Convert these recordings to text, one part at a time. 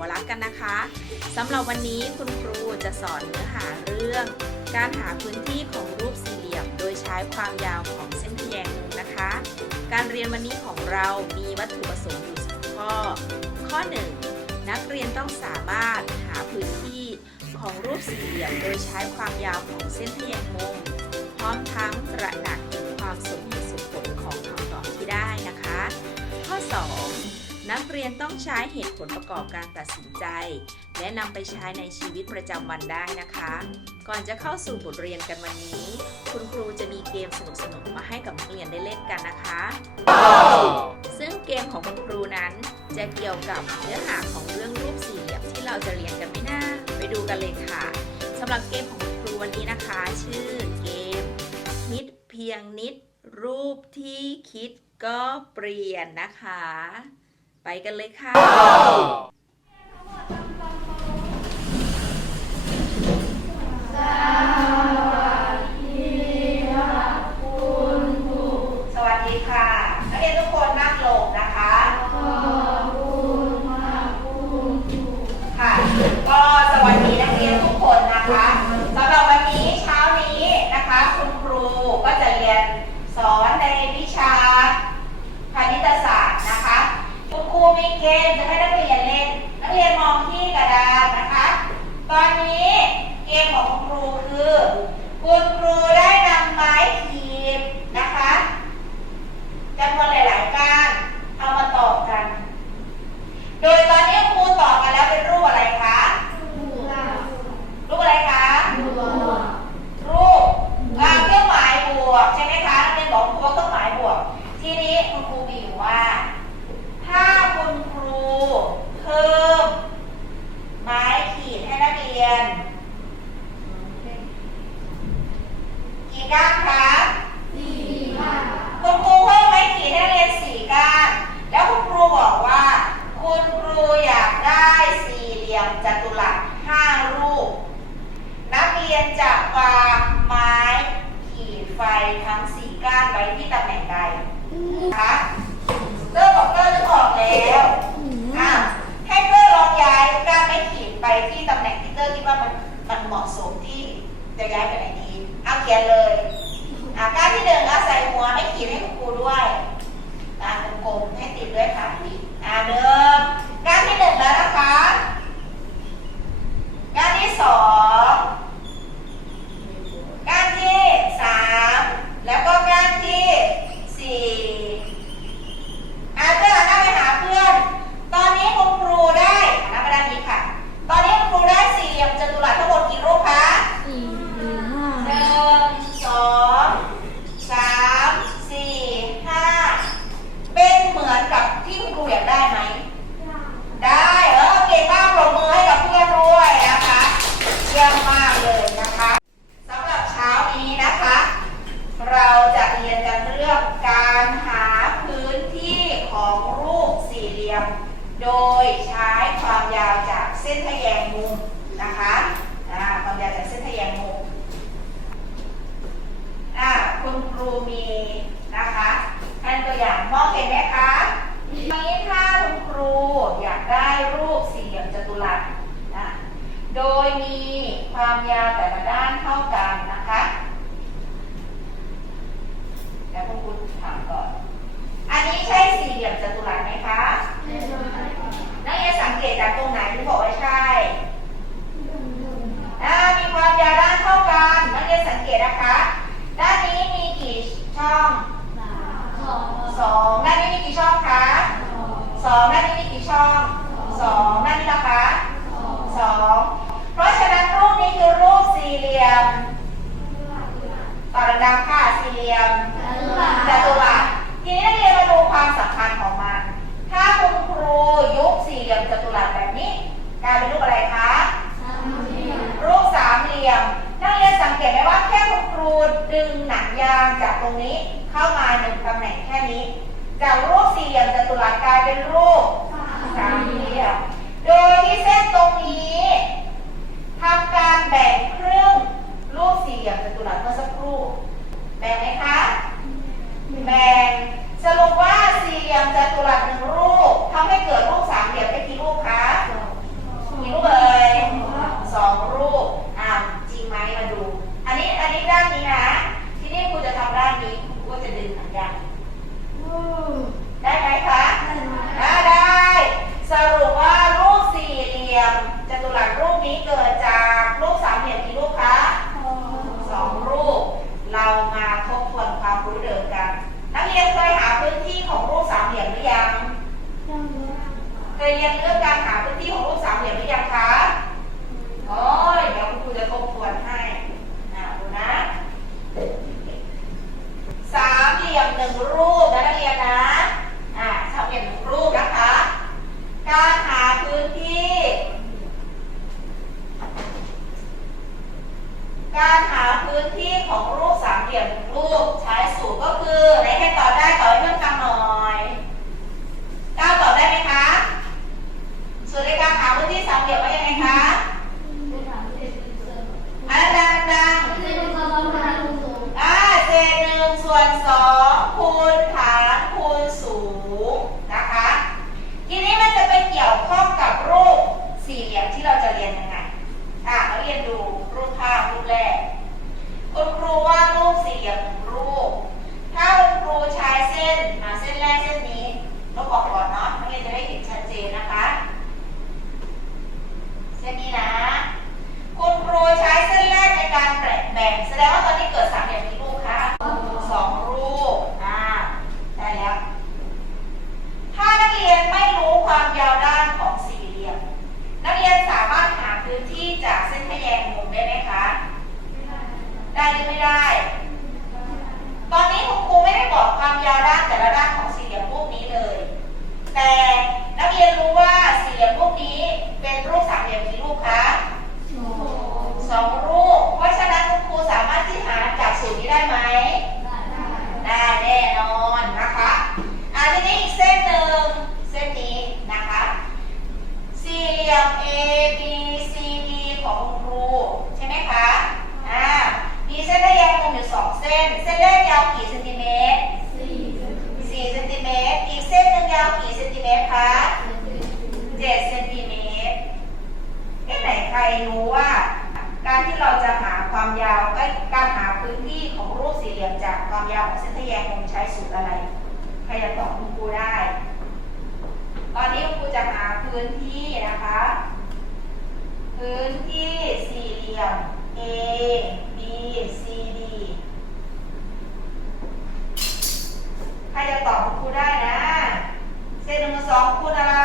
วรักษ์กันนะคะสำหรับวันนี้คุณครูจะสอนเนื้อหาเรื่อง การหาพื้นที่ของรูปสี่เหลี่ยม โดยใช้ความยาวของเส้นทแยงมุมนะคะ การเรียนวันนี้ของเรามีวัตถุประสงค์อยู่สองข้อ ข้อ 1 นักเรียนต้องสามารถหาพื้นที่ของรูปสี่เหลี่ยม โดยใช้ความยาวของเส้นทแยงมุม พร้อมทั้งตระหนักถึงความสมเหตุสมผลของคำตอบที่ได้นะคะ ข้อ 2 นักเรียนต้องใช้เหตุผลประกอบการตัดสินใจ และนำไปใช้ในชีวิตประจำวันได้นะคะ ก่อนจะเข้าสู่บทเรียนกันวันนี้ คุณครูจะมีเกมสนุกๆมาให้กับนักเรียนได้เล่นกันนะคะ ซึ่งเกมของคุณครูนั้นจะเกี่ยวกับเนื้อหาของเรื่องรูปสี่เหลี่ยมที่เราจะเรียนกันไม่น่าไปดูกันเลยค่ะสำหรับเกมของคุณครูวันนี้นะคะ ชื่อเกมคิดเพียงนิดรูปที่คิดก็เปลี่ยนนะคะ ไปกันเลยค่ะ สวัสดีค่ะนักเรียนทุกคนนั่งลงนะคะค่ะ ก็สวัสดีนักเรียนทุกคนนะคะสำหรับวันนี้เช้านี้นะคะ คุณครูก็จะเรียนสอนในวิชาคณิตศาสตร์นะคะ คุณครู มีเกมจะให้นักเรียนเล่น นักเรียนมองที่กระดานนะคะ ตอนนี้เกมของคุณครูคือ คุณครูได้นำไม้ขีดนะคะจำนวนหลายๆก้านเอามาต่อกัน โดยตอนนี้ครูต่อกันแล้วเป็นรูปอะไรคะ รูปอะไรคะ รูปอ่าเครื่องหมายบวกใช่ไหมคะนักเรียนบอกครูว่าเครื่องหมายบวก ทีนี้คุณครูมีอยู่ว่า ถ้าคุณครูเพิ่มไม้ขีดให้นักเรียน กี่ก้านคะคุณครูเพิ่มไม้ขีดให้นักเรียนสี่ก้าน แล้วคุณครูบอกว่า คุณครูอยากได้สี่เหลี่ยมจัตุรัสห้ารูป นักเรียนจะวางไม้ขีดไฟทั้งสี่ ก้านไว้ที่ตำแหน่งใดคะเริ่มบอกเริ่มนึกออกแล้วอะให้เตอร์ลองย้ายก้านไม้ขีดไปที่ตำแหน่งที่เตอร์คิดว่ามันมันเหมาะสมที่จะย้ายไปไหนดีเอาเขียนเลยอะก้านที่หนึ่งเอาใส่หัวไม่ขีดให้คุณครูด้วยอะกลมๆให้ติดด้วยขาติดอะเดิมก้านที่หนึ่งแล้วนะคะก้านที่สอง แล้วก็ก้านที่สี่าวจากเส้นทะแยงมุมนะคะอ่าความยาวจากเส้นทะแยงมุมอ่าคุณครูมีนะคะอันตัวอย่างมองเห็นไหมคะตอนนี้ถ้าคุณครูอยากได้รูปสี่เหลี่ยมจัตุรัสอะ โดยมีความยาวแต่ละด้านเท่ากันนะคะเดี๋ยวคุณครูถามก่อน อันนี้ใช่สี่เหลี่ยมจัตุรัสไหมคะนักเรียนสังเกตจากตรงไหนที่บอกว่าใช่อ่ามีความยาวด้านเท่ากันนักเรียนสังเกตนะคะ ด้านนี้มีกี่ ช่องสองด้านนี้มีกี่ช่องคะสองด้านนี้มีกี่ช่องสองด้านนี้นะคะสองเพราะฉะนั้นรูปนี้คือรูปสี่เหลี่ยมต่อดังๆค่ะสี่เหลี่ยมจัตุรัสทีนี้นักเรียนมาดูความสำคัญของมัน ถ้าคุณครูยุบสี่เหลี่ยมจัตุรัสแบบนี้กลายเป็นรูปอะไรคะรูปสามเหลี่ยมนักเรียนสังเกตไหมว่าแค่คุณครูดึงหนังยางจาก ตรงนี้เข้ามาหนึ่งตำแหน่งแค่นี้ จากรูปสี่เหลี่ยมจัตุรัสกลายเป็นรูปสามเหลี่ยม โดยที่เส้นตรงนี้ทำการแบ่งครึ่งรูปสี่เหลี่ยมจัตุรัสเมื่อสักครู่ แบ่งไหมคะ แบ่งสรุปว่าสี่เหลี่ยมจัตุรัสหนึ่งรูปทำให้เกิดรูปสามเหลี่ยมได้กี่รูปคะมีรูปเลยสองรูปอ่าจริงไหมมาดู อันนี้อันนี้ด้านนี้นะ้น เส้นแรกยาวกี่เซนติเมตรสี่เซนติเมตร อีกเส้นหนึ่งยาวกี่เซนติเมตรคะเจ็ดเซนติเมตรเอ๊ไหนใครรู้ว่า การที่เราจะหาความยาวก็การหาพื้นที่ของรูปสี่เหลี่ยมจากความยาวของเส้นทแยงคงใช้สูตรอะไร ใครจะตอบคุณครูได้ ตอนนี้คุณครูจะหาพื้นที่นะคะ พื้นที่สี่เหลี่ยม A B C D ใครจะตอบคุณครูได้นะ เศษหนึ่งสองคูณอะไร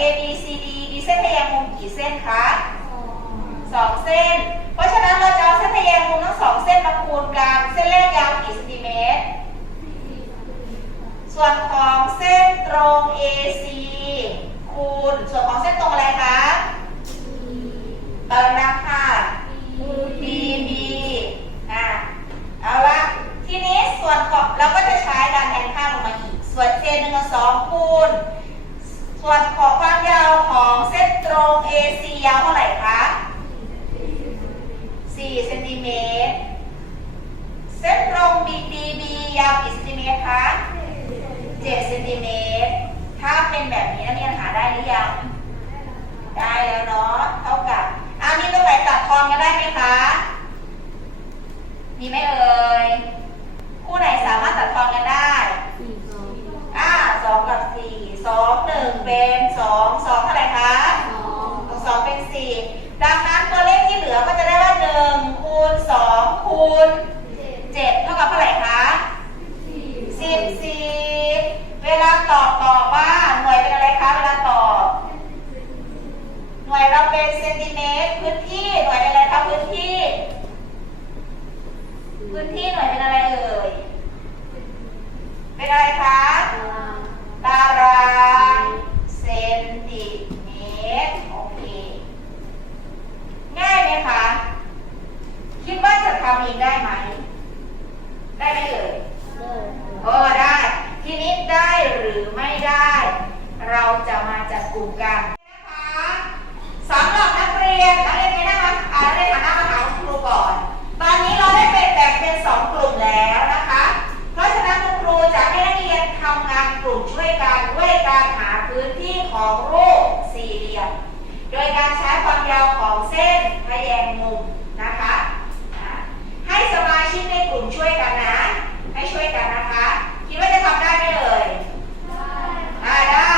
A B C D มีเส้นทะแยงมุมกี่เส้นคะสองเส้น เพราะฉะนั้นเราจะเอาเส้นทะแยงมุมทั้งสองเส้นมาคูณกัน เส้นแรกยาวกี่เซนติเมตร ส่วนของเส้นตรง AC คูณ ส่วนของเส้นตรงอะไรคะเติมนะค่ะ BB อะ เอาละทีนี้ส่วนของเราก็จะใช้การแทนค่าลงมาอีก ส่วนเส้นหนึ่งกับสองคูณ ส่วนของความยาวของเส้นตรง AC ยาวเท่าไหร่คะ4เซนติเมตร เส้นตรง BDB ยาวกี่เซนติเมตรคะ7เซนติเมตร ถ้าเป็นแบบนี้นักเรียนหาได้หรือยัง ได้แล้วเนาะ เท่ากับอาวนี่ตัวไหนตัดคอนกันได้ไหมคะ มีไหมเอ่ย คู่ไหนสามารถตัดคอนกันได้ สองกับสี่สองหนึ่งเป็นสองสองเท่าไหร่คะสองเป็นสี่ดังนั้นตัวเลขที่เหลือก็จะได้ว่าหนึ่งคูณสองคูณเจ็ดเท่ากับเท่าไหร่คะสิบสี่เวลาตอบตอบว่าหน่วยเป็นอะไรคะเวลาตอบหน่วยเราเป็นเซนติเมตรพื้นที่หน่วยเป็นอะไรคะพื้นที่ พื้นที่หน่วยเป็นอะไรเอ่ยเป็นอะไรคะ ตารางเซนติเมตรโอเค ง่ายไหมคะ คิดว่าจะทำเองได้ไหม ได้ไหมเอ่ยเออได้ ทีนี้ได้หรือไม่ได้ เราจะมาจัดกลุ่มกันนะคะสำหรับนักเรียนนักเรียนไม่นั่งมาอ่านักเรียนหันหน้ามาหาคุณครูก่อน ตอนนี้เราได้เป็นแบ่งเป็นสองกลุ่ม ของรูปสี่เหลี่ยม โดยการใช้ความยาวของเส้นทะแยงมุมนะคะนะให้สมาชิกในกลุ่มช่วยกันนะ ให้ช่วยกันนะคะ คิดว่าจะทำได้ไหมเอ่ยได้ได้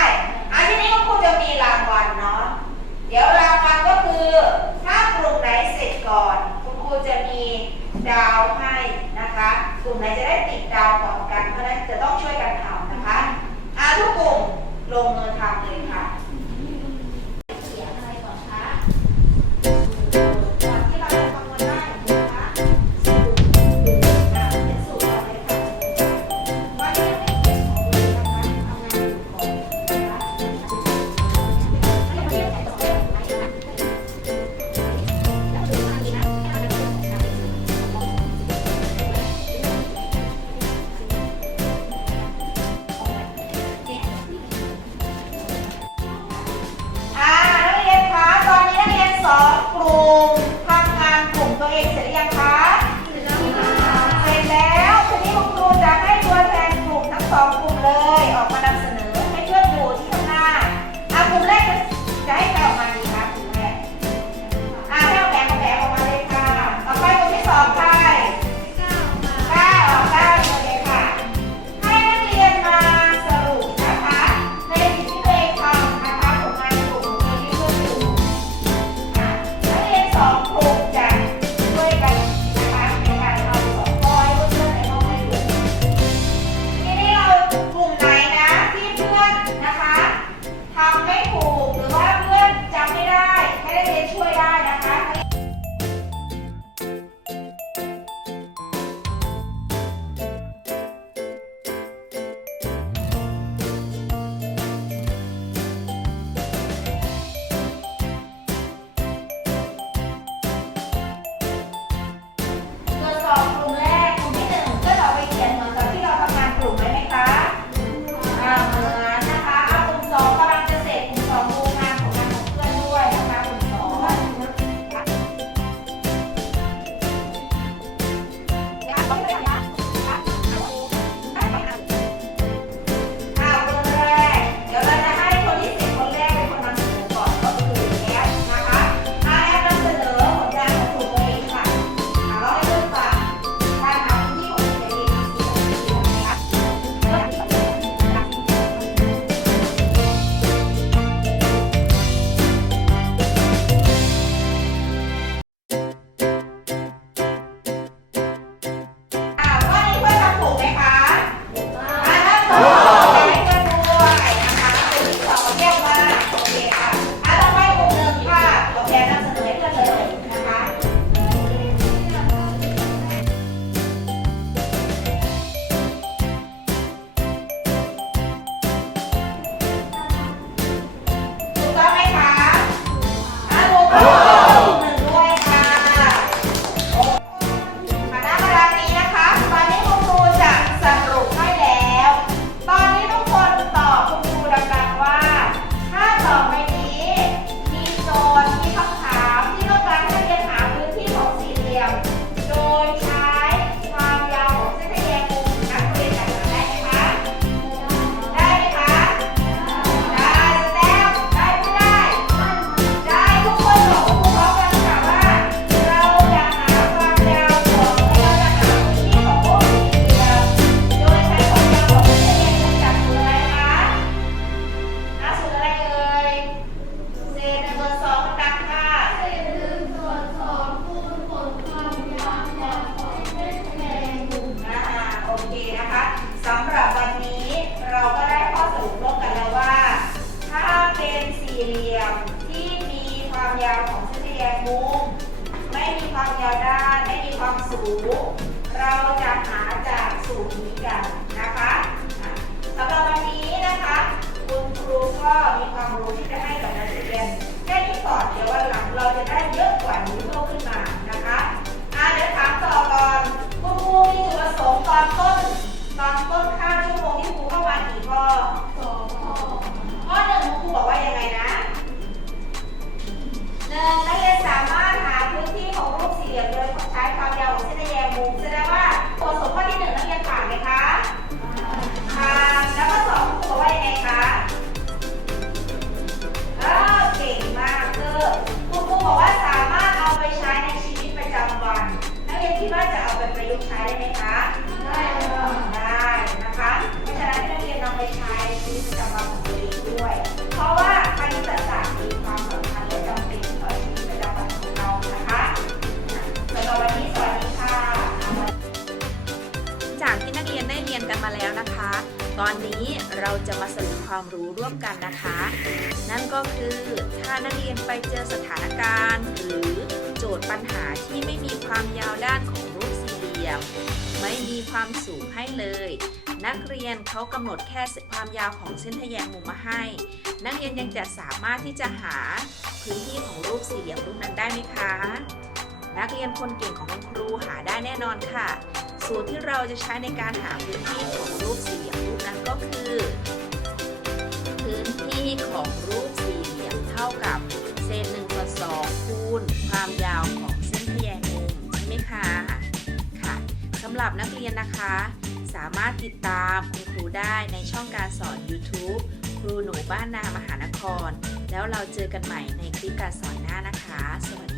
สำหรับวันนี้เราก็ได้ข้อสรุปร่วมกันแล้วว่า ถ้าเป็นสี่เหลี่ยมที่มีความยาวของเส้นแยงมุมไม่มีความยาวด้านไม่มีความสูง เราจะหาจากสูตรนี้กันนะคะสำหรับวันนี้นะคะ คุณครูก็มีความรู้ที่จะให้กับนักเรียนแค่นี้ก่อนเดี๋ยววันหลังเราจะได้เยอะกว่านี้เพิ่มขึ้นมานะคะอ่าเดี๋ยวถามต่อก่อนคุณครูมีจุดประสงค์ตอนต้น ตอนต้นข้าวชั่วโมงที่ครูเข้ามาอีกก็ ความรู้ร่วมกันนะคะ นั่นก็คือถ้านักเรียนไปเจอสถานการณ์ หรือโจทย์ปัญหาที่ไม่มีความยาวด้านของรูปสี่เหลี่ยม ไม่มีความสูงให้เลย นักเรียนเขากำหนดแค่ความยาวของเส้นทแยงมุมมาให้ นักเรียนยังจะสามารถที่จะหาพื้นที่ของรูปสี่เหลี่ยมรูปนั้นได้ไหมคะนักเรียนคนเก่งของครูหาได้แน่นอนค่ะ สูตรที่เราจะใช้ในการหาพื้นที่ของรูปสี่เหลี่ยมรูปนั้นก็คือ พื้นที่ของรูปสี่เหลี่ยมเท่ากับเศษหนึ่งส่วนสองคูณความยาวของเส้นทแยงมุมใช่ไหมคะค่ะสำหรับนักเรียนนะคะ สามารถติดตามคุณครูได้ในช่องการสอน YouTube ครูหนูบ้านนามหานคร แล้วเราเจอกันใหม่ในคลิปการสอนหน้านะคะ สวัสดี